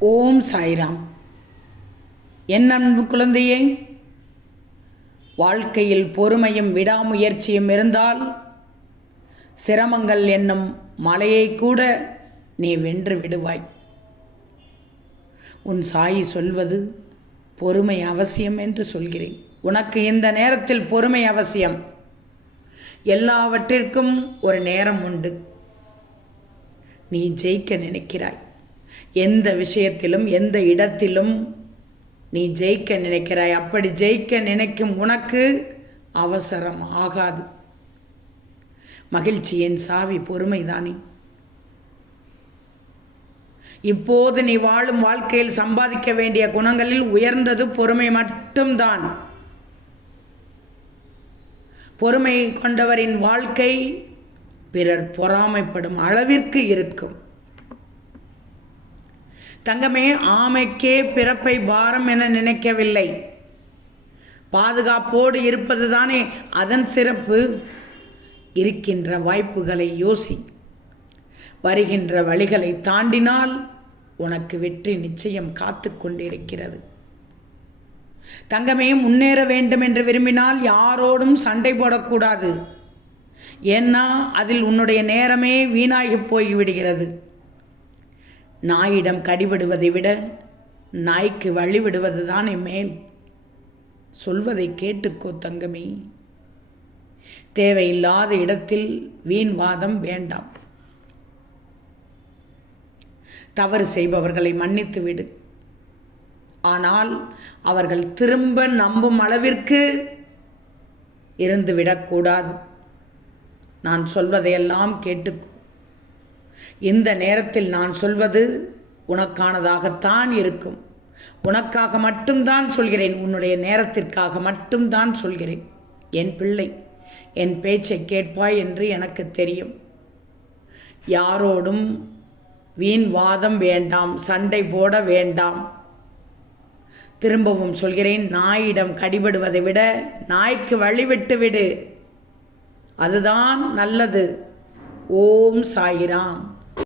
ஓம் சாய்ராம். என் அன்பு குழந்தையே, வாழ்க்கையில் பொறுமையும் விடாமுயற்சியும் இருந்தால் சிரமங்கள் என்னும் மலையை கூட நீ வென்று விடுவாய். உன் சாயி சொல்வது பொறுமை அவசியம் என்று சொல்கிறேன். உனக்கு இந்த நேரத்தில் பொறுமை அவசியம். எல்லாவற்றிற்கும் ஒரு நேரம் உண்டு. நீ ஜெயிக்க நினைக்கிறாய். எந்த விஷயத்திலும் எந்த இடத்திலும் நீ ஜெயிக்க நினைக்கிறாய். அப்படி ஜெயிக்க நினைக்கும் உனக்கு அவசரம் ஆகாது. மகிழ்ச்சியின் சாவி பொறுமைதானே. இப்போது நீ வாழும் வாழ்க்கையில் சம்பாதிக்க வேண்டிய குணங்களில் உயர்ந்தது பொறுமை மட்டும்தான். பொறுமை கொண்டவரின் வாழ்க்கை பிறர் பொறாமைப்படும் அளவிற்கு இருக்கும். தங்கமே, ஆமைக்கே பிறப்பை பாரம் என நினைக்கவில்லை. பாதுகாப்போடு இருப்பது தானே அதன் சிறப்பு. இருக்கின்ற வாய்ப்புகளை யோசி. வருகின்ற வழிகளை தாண்டினால் உனக்கு வெற்றி நிச்சயம் காத்து கொண்டிருக்கிறது. தங்கமே, முன்னேற வேண்டும் என்று விரும்பினால் யாரோடும் சண்டை போடக்கூடாது. ஏன்னா அதில் உன்னுடைய நேரமே வீணாகி போய்விடுகிறது. நாயிடம் கடிபடுவதை விட நாய்க்கு வழிவிடுவது தானே மேல். சொல்வதை கேட்டுக்கோ தங்கமே. தேவையில்லாத இடத்தில் வீண் வாதம் வேண்டாம். தவறு செய்பவர்களை மன்னித்து விடு. ஆனால் அவர்கள் திரும்ப நம்பும் அளவிற்கு இருந்துவிடக்கூடாது. நான் சொல்வதையெல்லாம் கேட்டுக்கோ. இந்த நேரத்தில் நான் சொல்வது உனக்கானதாகத்தான் இருக்கும். உனக்காக மட்டும்தான் சொல்கிறேன். உன்னுடைய நேரத்திற்காக மட்டும்தான் சொல்கிறேன். என் பிள்ளை, என் பேச்சை கேட்பாய் என்று எனக்கு தெரியும். யாரோடும் வீண் வாதம் வேண்டாம், சண்டை போட வேண்டாம். திரும்பவும் சொல்கிறேன், நாயிடம் கடிபடுவதை விட நாய்க்கு வழிவிட்டு விடு. அதுதான் நல்லது. ஓம் சாய்ராம்.